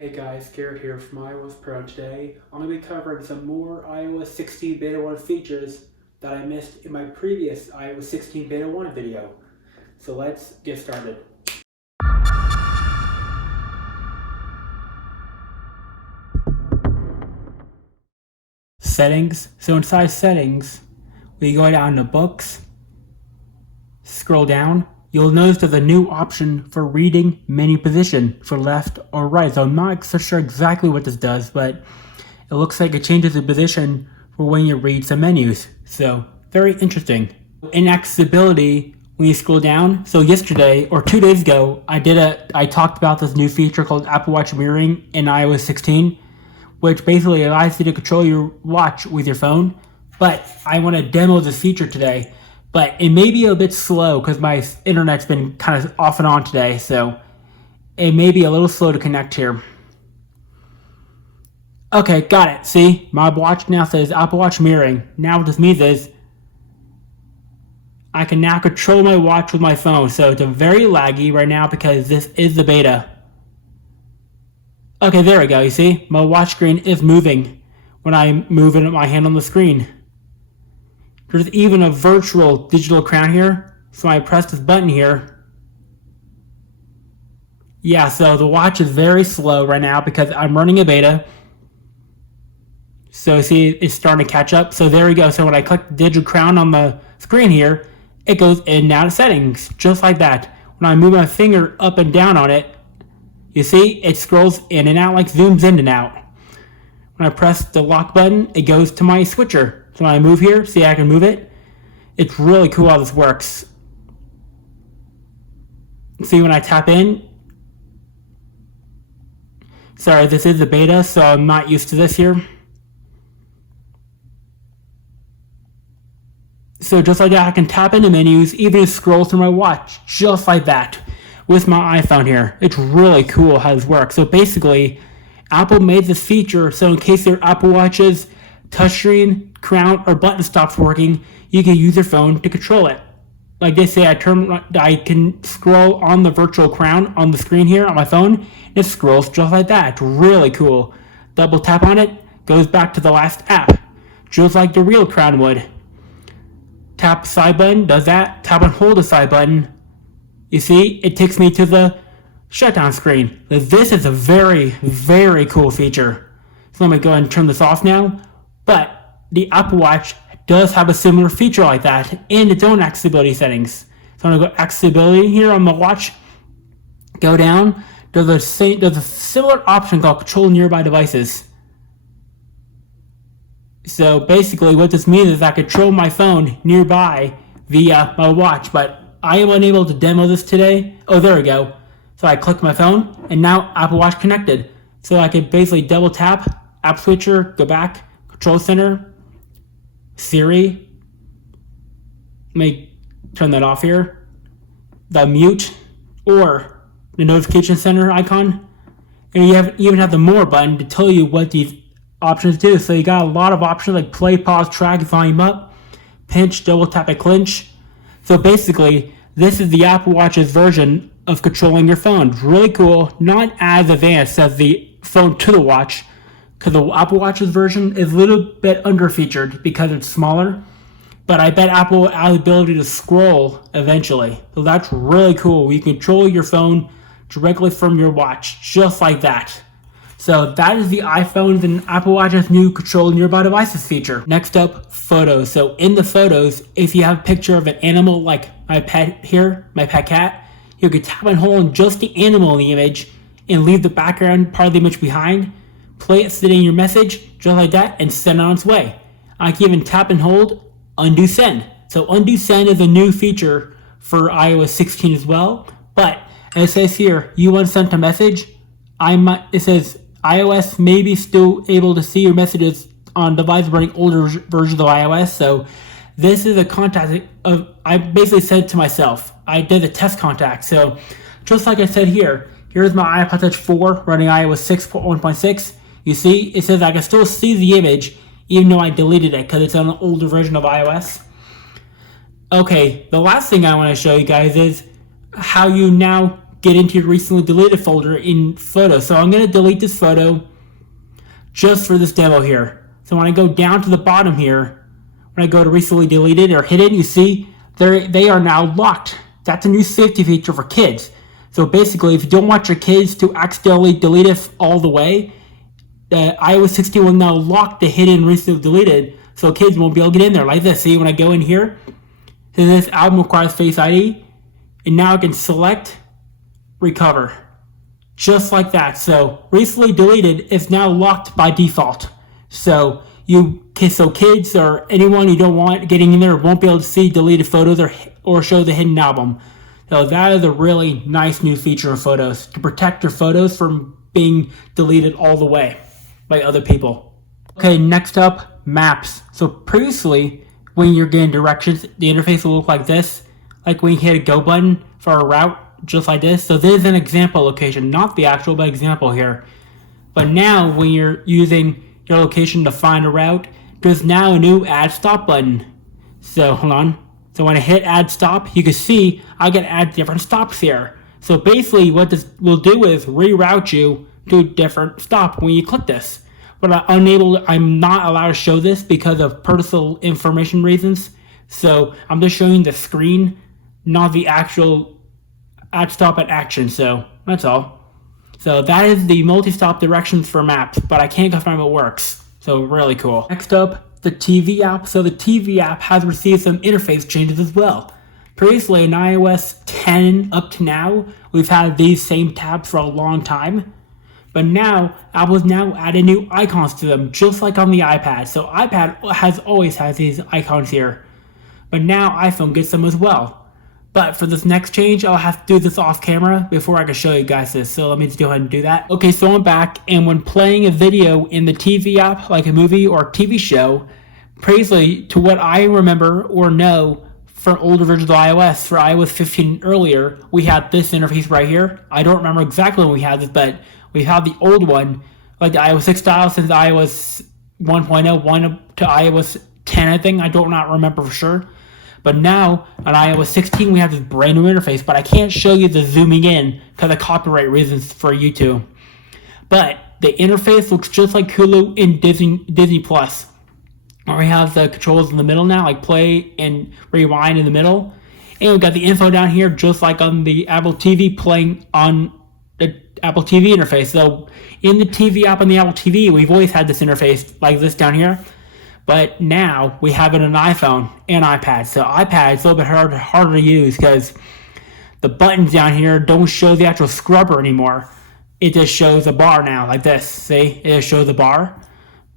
Hey guys, Garrett here from iOS Pro. Today I'm going to be covering some more iOS 16 Beta 1 features that I missed in my previous iOS 16 Beta 1 video. So let's get started. Settings. So inside Settings, we go down to Books, scroll down. You'll notice there's a new option for reading menu position for left or right. So I'm not so sure exactly what this does, but it looks like it changes the position for when you read some menus. So very interesting. In accessibility, when you scroll down, so yesterday or 2 days ago, I talked about this new feature called Apple Watch mirroring in iOS 16, which basically allows you to control your watch with your phone. But I want to demo this feature today. But it may be a bit slow because my internet's been kind of off and on today, so it may be a little slow to connect here. Okay, got it. See, my watch now says Apple Watch mirroring. Now what this means is I can now control my watch with my phone. So it's very laggy right now because this is the beta. Okay, there we go. You see, my watch screen is moving when I move my hand on the screen. There's even a virtual digital crown here. So I press this button here. Yeah, so the watch is very slow right now because I'm running a beta. So see, it's starting to catch up. So there we go. So when I click the digital crown on the screen here, it goes in and out of settings, just like that. When I move my finger up and down on it, you see, it scrolls in and out, like zooms in and out. When I press the lock button, it goes to my switcher. So when I move here, see I can move it. It's really cool how this works. See when I tap in. Sorry, this is the beta, so I'm not used to this here. So just like that, I can tap into menus, even scroll through my watch, just like that, with my iPhone here. It's really cool how this works. So basically, Apple made this feature so in case your Apple Watch's touchscreen, crown, or button stops working, you can use your phone to control it. Like they say, I can scroll on the virtual crown on the screen here on my phone, and it scrolls just like that. It's really cool. Double tap on it, goes back to the last app, just like the real crown would. Tap side button, does that. Tap and hold the side button. You see, it takes me to the shutdown screen. This is a very, very cool feature. So let me go ahead and turn this off now. But the Apple Watch does have a similar feature like that in its own accessibility settings. So I'm going to go accessibility here on the watch. Go down. There's a similar option called control nearby devices. So basically what this means is I control my phone nearby via my watch, but I am unable to demo this today. Oh, there we go. So I click my phone and now Apple Watch connected. So I can basically double tap, app switcher, go back, control center, Siri. Let me turn that off here. The mute or the notification center icon. And you even have the more button to tell you what these options do. So you got a lot of options like play, pause, track, volume up, pinch, double tap, and clinch. So basically, this is the Apple Watch's version of controlling your phone. Really cool. Not as advanced as the phone to the watch, because the Apple Watch's version is a little bit under-featured because it's smaller. But I bet Apple has the ability to scroll eventually. So that's really cool. You control your phone directly from your watch, just like that. So that is the iPhone's and Apple Watch's new control nearby devices feature. Next up, photos. So in the photos, if you have a picture of an animal like my pet here, my pet cat, you can tap and hold on just the animal in the image and leave the background part of the image behind, play it sitting in your message, just like that, and send it on its way. I can even tap and hold undo send. So undo send is a new feature for iOS 16 as well, but as it says here, you want to send a message, it says iOS may be still able to see your messages on devices running older versions of iOS. So this is a contact I basically said to myself. I did a test contact. So just like I said here, here's my iPod Touch 4 running iOS 6.1.6. You see, it says I can still see the image even though I deleted it because it's on an older version of iOS. Okay, the last thing I want to show you guys is how you now get into your recently deleted folder in photos. So I'm going to delete this photo just for this demo here. So when I go down to the bottom here, when I go to recently deleted or hidden, you see they are now locked. That's a new safety feature for kids. So basically, if you don't want your kids to accidentally delete it all the way, iOS 16 will now lock the hidden recently deleted, so kids won't be able to get in there like this. See, when I go in here, so this album requires Face ID, and now I can select recover, just like that. So recently deleted is now locked by default. So kids or anyone you don't want getting in there won't be able to see deleted photos or show the hidden album. So that is a really nice new feature of photos to protect your photos from being deleted all the way by other people. Okay, next up, maps. So previously, when you're getting directions, the interface will look like this, like when you hit a go button for a route, just like this. So this is an example location, not the actual, but example here. But now, when you're using your location to find a route, there's now a new add stop button. So hold on. So when I hit add stop, you can see I can add different stops here. So basically what this will do is reroute you to a different stop when you click this. But I'm not allowed to show this because of personal information reasons. So I'm just showing the screen, not the actual add stop and action. So that's all. So that is the multi-stop directions for maps, but I can't confirm it works. So really cool. Next up, the TV app. So the TV app has received some interface changes as well. Previously in iOS 10 up to now, we've had these same tabs for a long time. But now, Apple's now added new icons to them, just like on the iPad. So iPad has always had these icons here. But now iPhone gets them as well. But for this next change, I'll have to do this off camera before I can show you guys this. So let me just go ahead and do that. Okay, so I'm back, and when playing a video in the TV app, like a movie or TV show, previously, to what I remember or know for older versions of iOS, for iOS 15 earlier, we had this interface right here. I don't remember exactly when we had this, but we had the old one, like the iOS 6 style, since iOS 1.0, 1 to iOS 10, I think. I do not remember for sure. But now, on iOS 16, we have this brand new interface, but I can't show you the zooming in because of copyright reasons for YouTube. But the interface looks just like Hulu in Disney Plus. Where we have the controls in the middle now, like play and rewind in the middle. And we've got the info down here, just like on the Apple TV playing on the Apple TV interface. So in the TV app on the Apple TV, we've always had this interface like this down here. But now we have it on iPhone and iPad. So iPad is a little bit harder to use because the buttons down here don't show the actual scrubber anymore. It just shows a bar now, like this. See, it just shows a bar.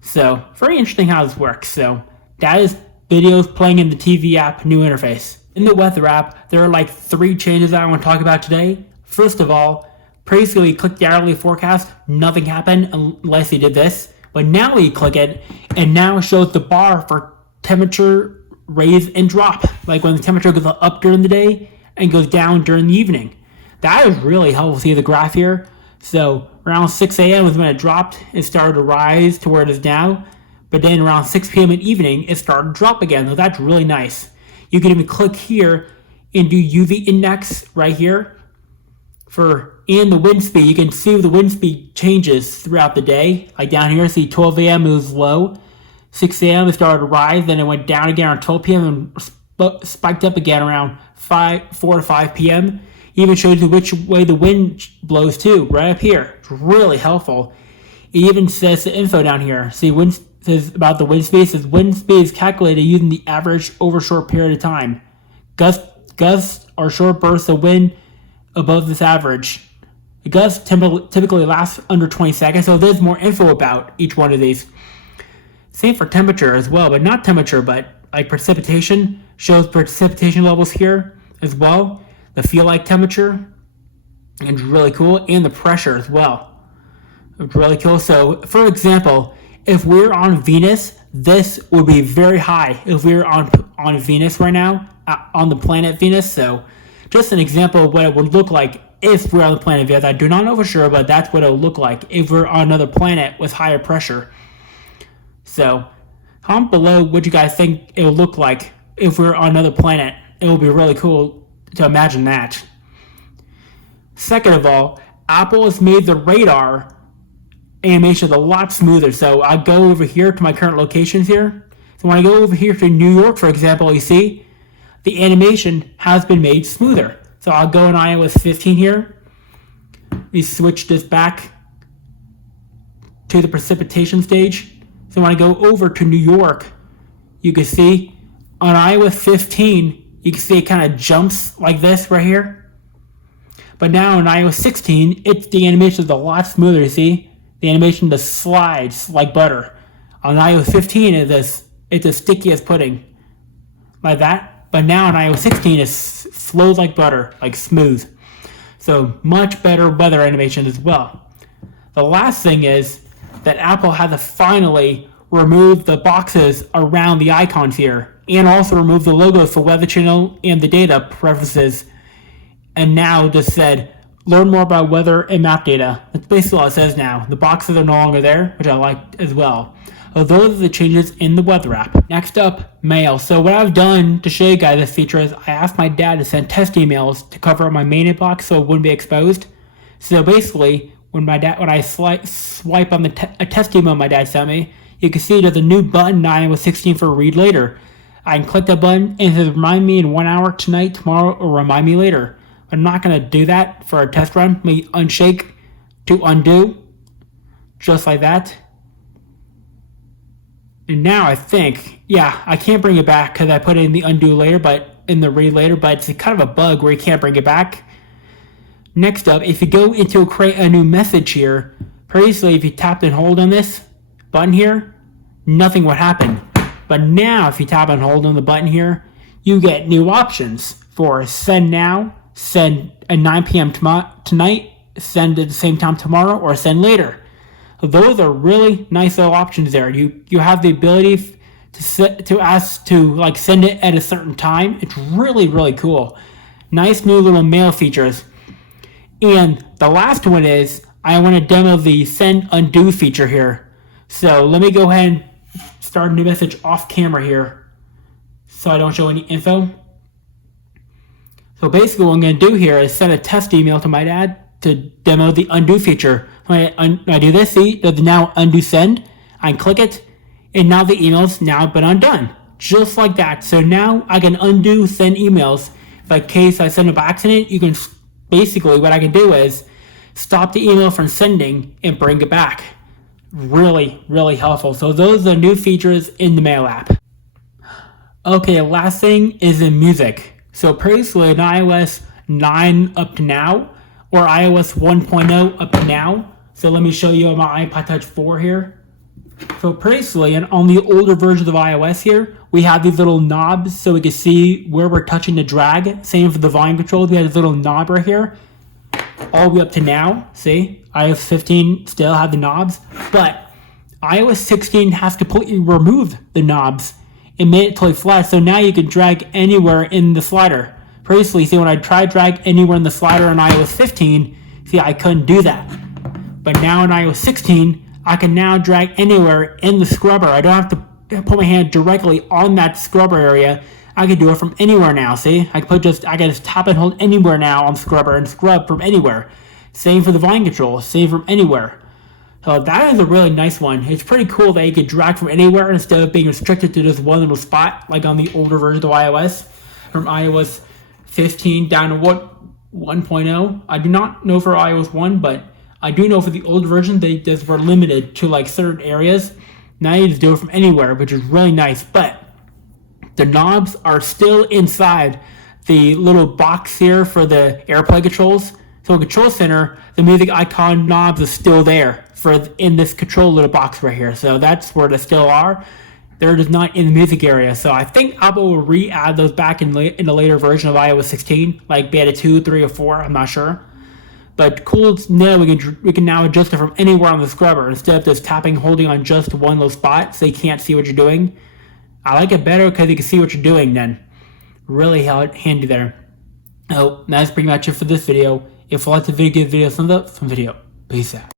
So very interesting how this works. So that is videos playing in the TV app new interface. In the weather app, there are like 3 changes that I want to talk about today. First of all, previously we clicked the hourly forecast, nothing happened unless you did this. But now we click it, and now it shows the bar for temperature raise and drop. Like when the temperature goes up during the day and goes down during the evening. That is really helpful to see the graph here. So around 6 a.m. was when it dropped. It started to rise to where it is now. But then around 6 p.m. in the evening, it started to drop again. So that's really nice. You can even click here and do UV index right here. And the wind speed, you can see the wind speed changes throughout the day. Like down here, see 12 a.m. it was low. 6 a.m. it started to rise, then it went down again around 12 p.m. and spiked up again around 4 to 5 p.m. Even shows you which way the wind blows too, right up here. It's really helpful. It even says the info down here. See, says about the wind speed. It says wind speed is calculated using the average over a short period of time. Gusts or short bursts of wind above this average. The gusts typically last under 20 seconds, so there's more info about each one of these. Same for temperature as well, but not temperature, but like precipitation. Shows precipitation levels here as well. The feel like temperature, and it's really cool, and the pressure as well. It's really cool. So, for example, if we're on Venus, this would be very high if we're on Venus right now, on the planet Venus. So, just an example of what it would look like if we're on the planet Venus. I do not know for sure, but that's what it would look like if we're on another planet with higher pressure. So, comment below what you guys think it would look like if we're on another planet. It would be really cool to imagine that. Second of all, Apple has made the radar animation a lot smoother. So I'll go over here to my current locations here. So when I go over here to New York, for example, you see the animation has been made smoother. So I'll go in iOS 15 here. We switch this back to the precipitation stage. So when I go over to New York, you can see on iOS 15, you can see it kind of jumps like this right here. But now in iOS 16, the animation is a lot smoother, you see? The animation just slides like butter. On iOS 15, it's as sticky as pudding. Like that. But now in iOS 16, it flows like butter, like smooth. So much better weather animation as well. The last thing is that Apple had to finally remove the boxes around the icons here, and also remove the logos for Weather Channel and the data preferences, and now just said, learn more about weather and map data. That's basically all it says now. The boxes are no longer there, which I like as well. Those are the changes in the weather app. Next up, mail. So what I've done to show you guys this feature is I asked my dad to send test emails to cover my main inbox so it wouldn't be exposed. So basically, when I swipe on a test email my dad sent me, you can see there's a new button in iOS 16 for read later. I can click that button and it says remind me in 1 hour, tonight, tomorrow, or remind me later. I'm not going to do that for a test run. Let me unshake to undo, just like that. And now I think, I can't bring it back because I put it in the undo later, but in the read later, but it's kind of a bug where you can't bring it back. Next up, if you go into create a new message here, previously if you tapped and hold on this button here, nothing would happen. But now if you tap and hold on the button here, you get new options for send now, send at 9 p.m. tonight, send at the same time tomorrow, or send later. Those are really nice little options there. You have the ability to ask to send it at a certain time. It's really, really cool. Nice new little mail features. And the last one is I want to demo the send undo feature here. So let me go ahead and start a new message off camera here so I don't show any info. So basically what I'm going to do here is send a test email to my dad to demo the undo feature. When I do this, see, there's now undo send. I click it, and now the email's now been undone. Just like that. So now I can undo send emails. If in case I send them by accident, you can basically, what I can do is stop the email from sending and bring it back. Really, really helpful. So those are new features in the Mail app. Okay, last thing is in music. So previously in iOS 9 up to now, or iOS 1.0 up to now. So let me show you on my iPod Touch 4 here. So previously, and on the older versions of iOS here, we have these little knobs so we can see where we're touching the drag. Same for the volume controls, we have this little knob right here. All the way up to now, see, iOS 15 still have the knobs, but iOS 16 has completely removed the knobs and made it totally flat, so now you can drag anywhere in the slider. Previously, see, when I tried drag anywhere in the slider on iOS 15, see, I couldn't do that. But now in iOS 16, I can now drag anywhere in the scrubber. I don't have to put my hand directly on that scrubber area. I can do it from anywhere now, see? I can just tap and hold anywhere now on scrubber and scrub from anywhere. Same for the volume control, same from anywhere. So that is a really nice one. It's pretty cool that you can drag from anywhere instead of being restricted to just one little spot, like on the older version of iOS, from iOS 15 down to 1.0. I do not know for iOS 1, but I do know for the old version they just were limited to certain areas. Now you just do it from anywhere, which is really nice. But the knobs are still inside the little box here for the AirPlay controls. So in Control Center, the music icon knobs is still there in this control little box right here. So that's where they still are. They're just not in the music area. So I think Apple will re-add those back in the later version of iOS 16, like beta 2, 3, or 4, I'm not sure. But cool to know we can now adjust it from anywhere on the scrubber instead of just tapping holding on just one little spot so you can't see what you're doing. I like it better because you can see what you're doing then. Really handy there. Oh, that's pretty much it for this video. If you liked the video, give the video a thumbs up. Peace out.